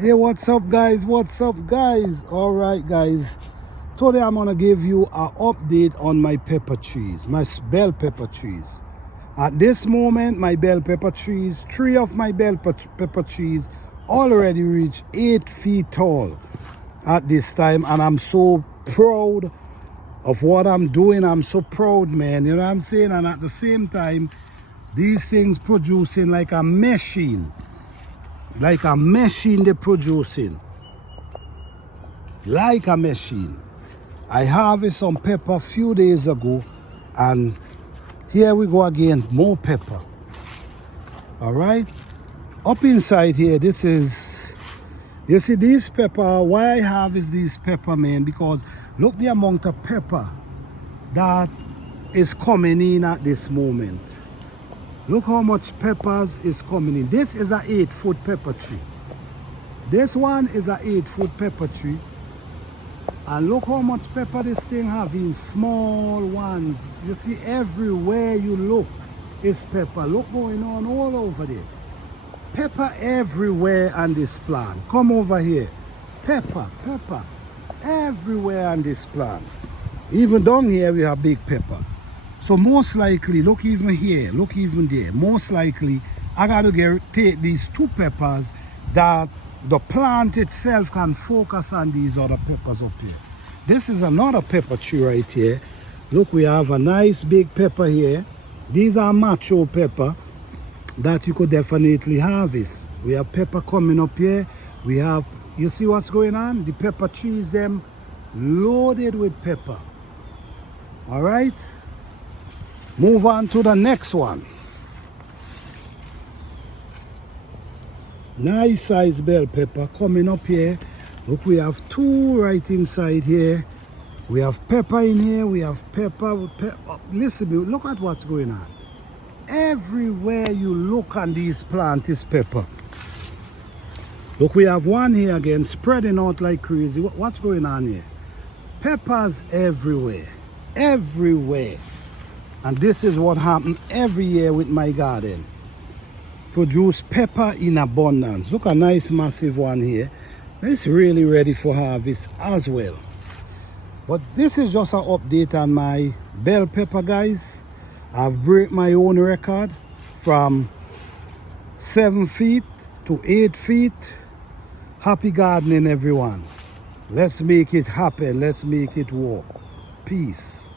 Hey, what's up, guys? What's up, guys? All right, guys. Today I'm gonna give you an update on my pepper trees, my bell pepper trees. At this moment, my bell pepper trees, three of my bell pepper trees already reach 8 feet tall at this time, and I'm so proud of what I'm doing. I'm so proud, man. You know what I'm saying? And at the same time, these things producing like a machine. Like a machine they're producing. Like a machine. I harvested some pepper a few days ago, and here we go again, more pepper. All right. Up inside here, this is, you see this pepper, why I harvest these pepper, man, because look the amount of pepper that is coming in at this moment. Look how much peppers is coming in. This is an 8-foot pepper tree. This one is an 8-foot pepper tree. And look how much pepper this thing having, small ones. You see everywhere you look is pepper. Look going on all over there. Pepper everywhere on this plant. Come over here. Pepper, pepper, everywhere on this plant. Even down here we have big pepper. So most likely, look even here, look even there. Most likely, I gotta take these two peppers that the plant itself can focus on these other peppers up here. This is another pepper tree right here. Look, we have a nice big pepper here. These are macho pepper that you could definitely harvest. We have pepper coming up here. We have, you see what's going on? The pepper trees, them loaded with pepper. All right. Move on to the next one. Nice size bell pepper coming up here. Look, we have two right inside here. We have pepper in here. We have pepper with pepper. Listen, look at what's going on. Everywhere you look on these plants is pepper. Look, we have one here again spreading out like crazy. What's going on here? Peppers everywhere. Everywhere. And this is what happens every year with my garden. Produce pepper in abundance. Look, a nice massive one here. It's really ready for harvest as well. But this is just an update on my bell pepper, guys. I've break my own record from 7 feet to 8 feet. Happy gardening, everyone. Let's make it happen. Let's make it work. Peace.